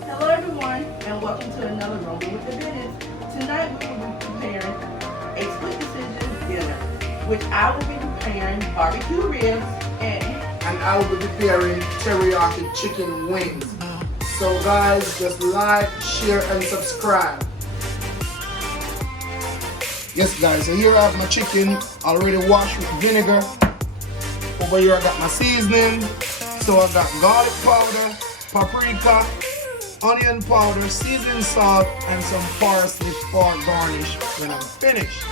Hello everyone and welcome to another Rolling with the Business. Tonight we will be preparing a split decision dinner, which I will be preparing barbecue ribs and I will be preparing teriyaki chicken wings. So guys, just like, share and subscribe. Yes guys, so here I have my chicken already washed with vinegar. Over here I got my seasoning. So I got garlic powder, paprika, onion powder, seasoning salt, and some parsley for garnish when I'm finished.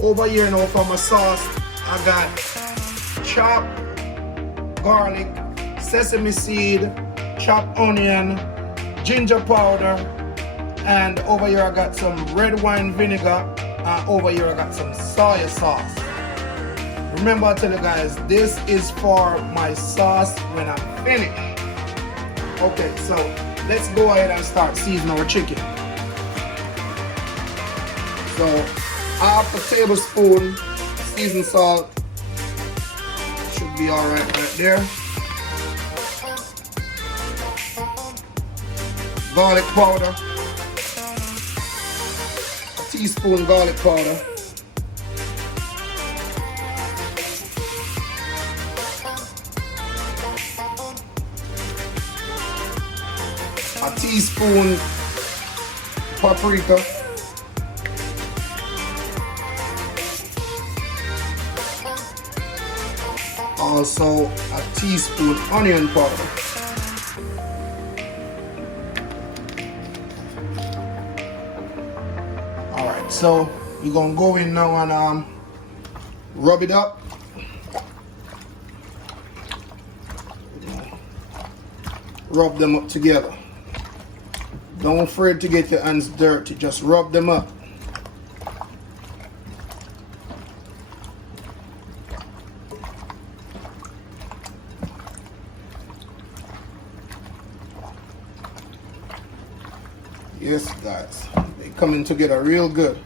Over here now for my sauce, I got chopped garlic, sesame seed, chopped onion, ginger powder, and over here I got some red wine vinegar, and over here I got some soy sauce. Remember I tell you guys, this is for my sauce when I'm finished. Okay, so let's go ahead and start seasoning our chicken. So half a tablespoon seasoned salt should be alright right there. Garlic powder, a teaspoon garlic powder. A teaspoon paprika. Also a teaspoon onion powder. Alright, so you're gonna go in now and rub it up. Rub them up together. Don't afraid to get your hands dirty, just rub them up. Yes guys, they coming together real good.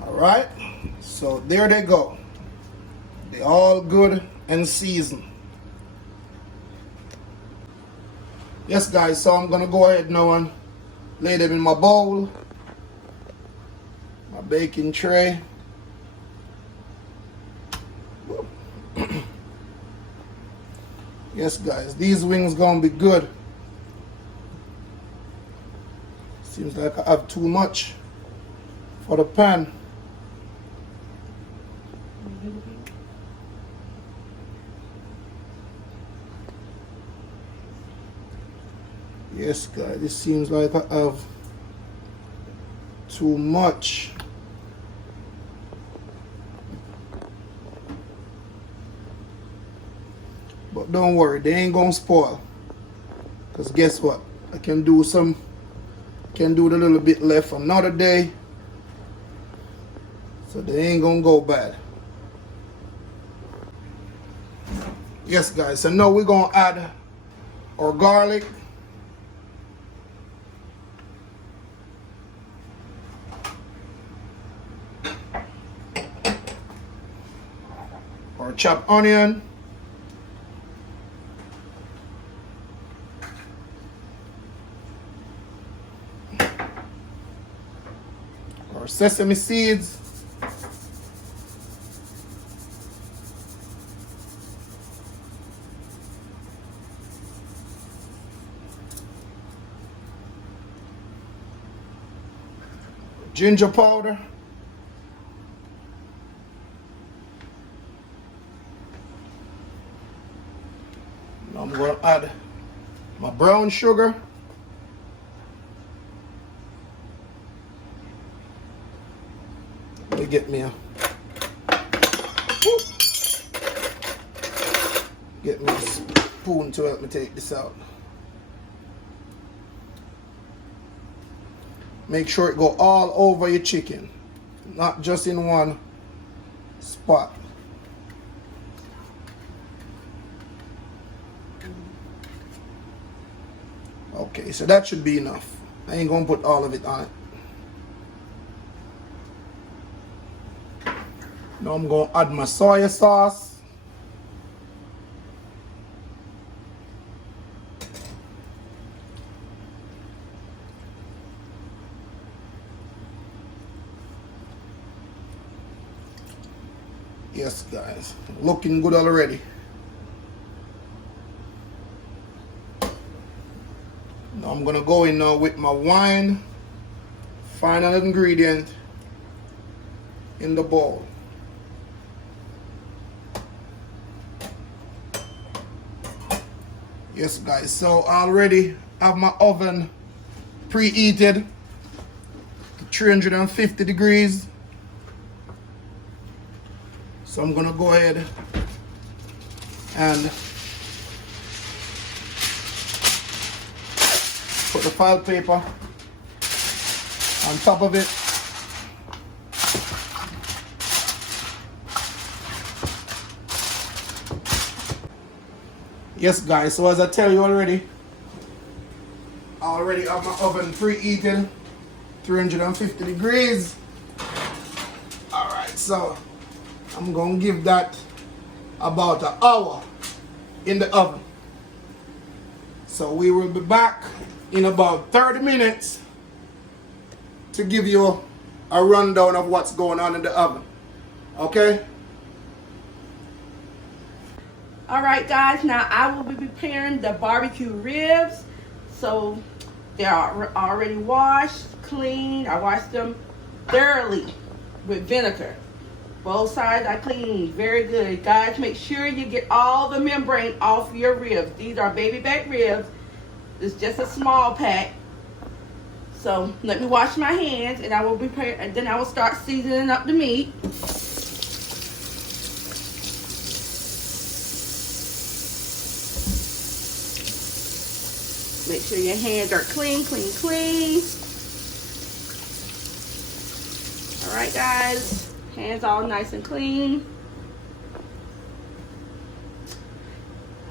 Alright, so there they go. They all good and seasoned. Yes guys, so I'm gonna go ahead now and lay them in my bowl, my baking tray. Yes guys, these wings gonna be good. Seems like I have too much for the pan. Yes guys, this seems like I have too much. But don't worry, they ain't gonna spoil. Cause guess what? I can do the little bit left another day. So they ain't gonna go bad. Yes guys, so now we're gonna add our garlic. Our chopped onion. Our sesame seeds. Ginger powder. Now I'm going to add my brown sugar. Let me get me a spoon to help me take this out. Make sure it go all over your chicken, not just in one spot. Okay, so that should be enough. I ain't gonna put all of it on it. Now I'm gonna add my soy sauce. Yes, guys. Looking good already. Now I'm gonna go in now with my wine. Final ingredient in the bowl. Yes, guys. So I already have my oven preheated to 350 degrees. So I'm gonna go ahead and put the file paper on top of it. Yes, guys, so as I tell you already, I already have my oven preheated, 350 degrees. Alright, so I'm gonna give that about an hour in the oven. So we will be back in about 30 minutes to give you a rundown of what's going on in the oven. Okay? Alright guys, now I will be preparing the barbecue ribs. So they are already washed, cleaned. I washed them thoroughly with vinegar. Both sides I cleaned very good. Guys, make sure you get all the membrane off your ribs. These are baby back ribs. It's just a small pack. So let me wash my hands and I will prepare, and then I will start seasoning up the meat. Make sure your hands are clean, clean, clean. All right, guys. Hands all nice and clean.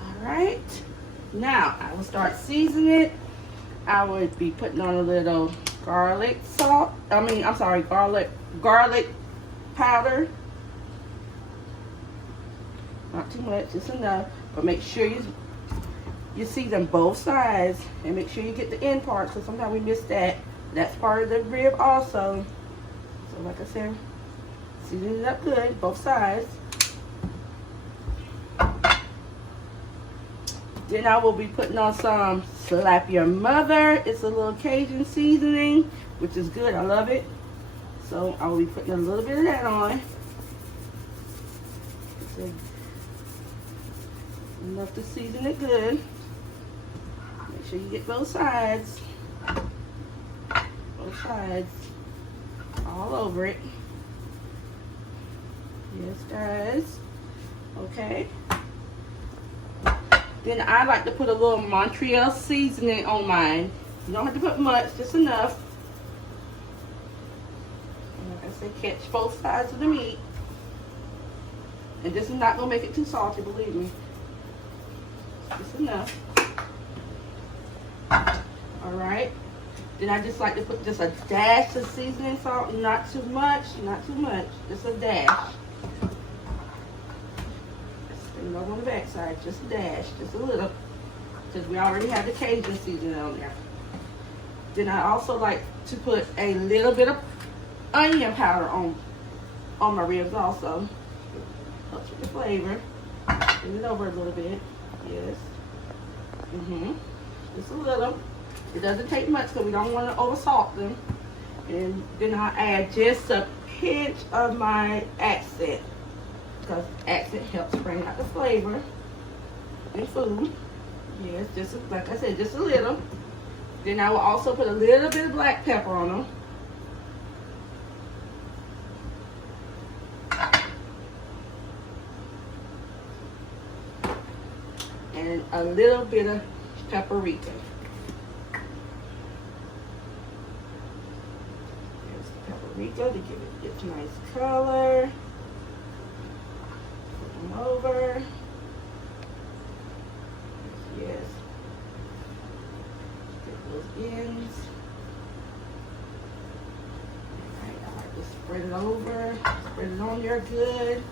All right. Now, I will start seasoning it. I would be putting on a little garlic salt. Garlic powder. Not too much, just enough. But make sure you season both sides. And make sure you get the end part, because sometimes we miss that. That's part of the rib also. So like I said, season it up good, both sides. Then I will be putting on some Slap Your Mother. It's a little Cajun seasoning, which is good. I love it. So I will be putting a little bit of that on. Enough to season it good. Make sure you get both sides. Both sides. All over it. Yes, guys. Okay. Then I like to put a little Montreal seasoning on mine. You don't have to put much, just enough. And like I said, catch both sides of the meat. And this is not going to make it too salty, believe me. Just enough. Alright. Then I just like to put just a dash of seasoning salt. Not too much, not too much. Just a dash. And over on the back side, just a dash, just a little, because we already have the Cajun seasoning on there. Then I also like to put a little bit of onion powder on my ribs also. Helps with the flavor. Bring it over a little bit. Yes. Just a little. It doesn't take much because we don't want to over salt them. And then I'll add just a pinch of my accent, because accent helps bring out the flavor in food. Yes, just like I said, just a little. Then I will also put a little bit of black pepper on them. And a little bit of paprika. There's the paprika to give it its nice color. Over. Yes. Get those ends. Alright, I like to spread it over. Spread it on there good.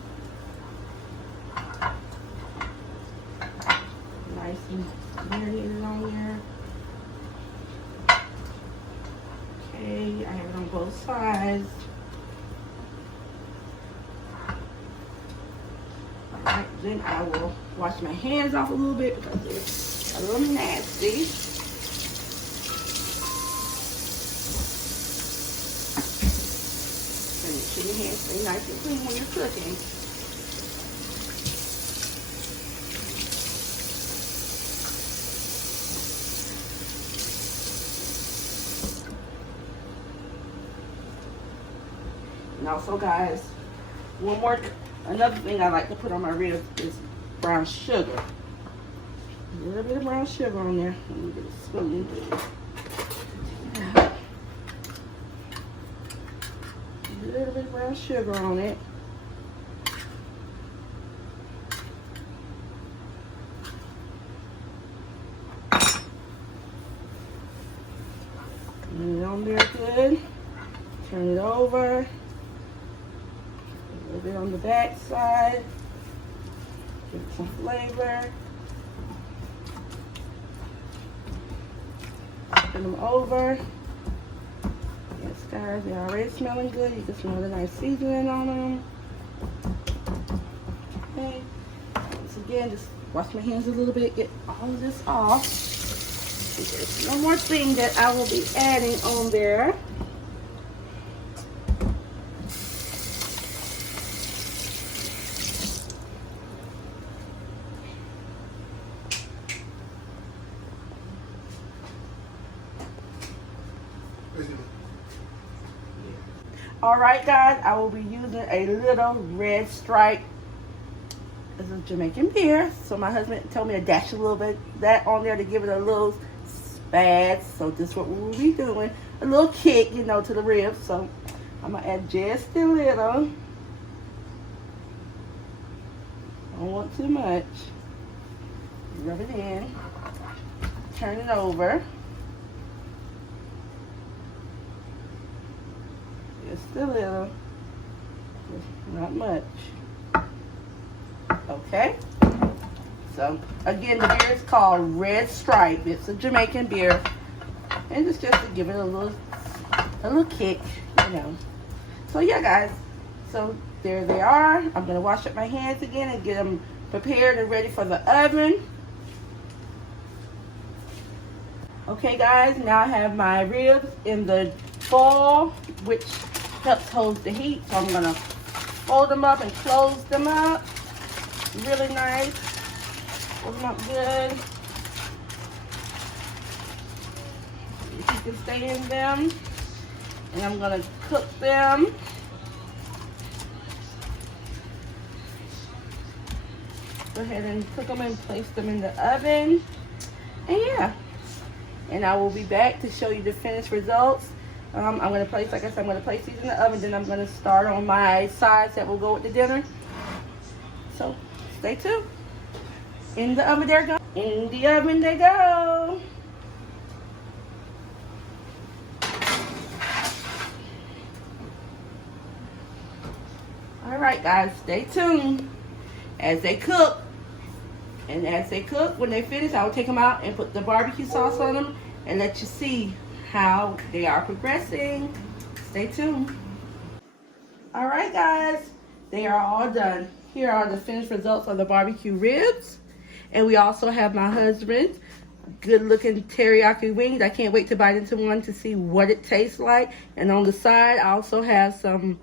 Nice and marinated on there. Okay, I have it on both sides. Then I will wash my hands off a little bit because it's a little nasty. And make sure your hands stay nice and clean when you're cooking. And also, guys, another thing I like to put on my ribs is brown sugar. A little bit of brown sugar on there. Let me get a spoon. A little bit of brown sugar on it. Put it on there good. Turn it over. A little bit on the back side. Give it some flavor. Turn them over. Yes, guys, they're already smelling good. You can smell the nice seasoning on them. Okay. Once again, just wash my hands a little bit, get all of this off. There's one more thing that I will be adding on there. All right, guys, I will be using a little red stripe. This is Jamaican beer. So my husband told me to dash a little bit of that on there to give it a little spaz. So this is what we will be doing. A little kick, you know, to the ribs. So I'm going to add just a little. Don't want too much. Rub it in. Turn it over. Just a little, not much. Okay. So again, the beer is called Red Stripe. It's a Jamaican beer, and it's just to give it a little kick, you know. So yeah, guys. So there they are. I'm gonna wash up my hands again and get them prepared and ready for the oven. Okay, guys. Now I have my ribs in the bowl, which helps hold the heat. So I'm gonna fold them up and close them up. Really nice. Fold them up good. You can stay in them. And I'm gonna cook them. Go ahead and cook them and place them in the oven. And yeah. And I will be back to show you the finished results. I'm going to place, like I said, I'm going to place these in the oven. Then I'm going to start on my sides that will go with the dinner. So stay tuned. In the oven they go. In the oven they go. All right, guys, stay tuned as they cook. And as they cook, when they finish, I will take them out and put the barbecue sauce on them and let you see how they are progressing. Stay tuned. All right, guys, they are all done. Here are the finished results of the barbecue ribs. And we also have my husband's good looking teriyaki wings. I can't wait to bite into one to see what it tastes like. And on the side, I also have some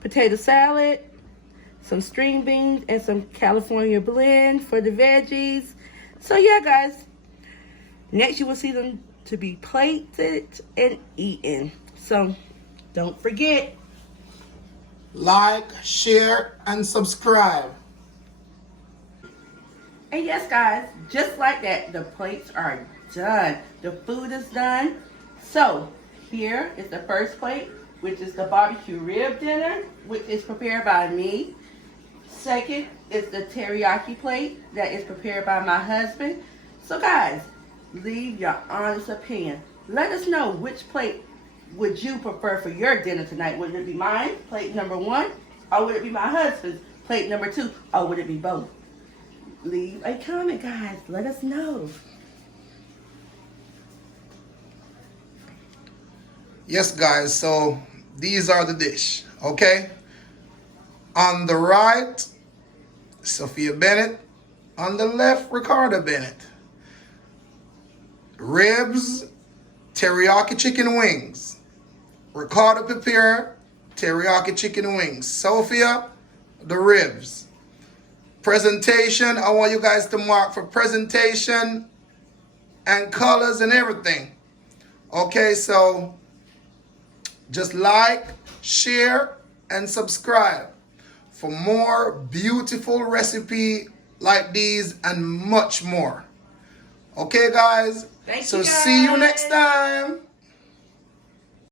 potato salad, some string beans, and some California blend for the veggies. So yeah, guys, next you will see them to be plated and eaten. So don't forget, like, share, and subscribe. and yes, guys, just like that, the plates are done. The food is done. So here is the first plate, which is the barbecue rib dinner, which is prepared by me. Second is the teriyaki plate that is prepared by my husband. So guys, leave your honest opinion. Let us know which plate would you prefer for your dinner tonight. Would it be mine, plate number 1, or would it be my husband's, plate number 2, or would it be both? Leave a comment, guys. Let us know. Yes, guys, so these are the dish, okay? On the right, Sophia Bennett. On the left, Ricardo Bennett. Ribs, teriyaki chicken wings. Ricardo prepare teriyaki chicken wings. Sophia, the ribs. Presentation, I want you guys to mark for presentation and colors and everything. Okay, so just like, share, and subscribe for more beautiful recipe like these and much more. Okay, guys? Thank so you, see you guys. next time.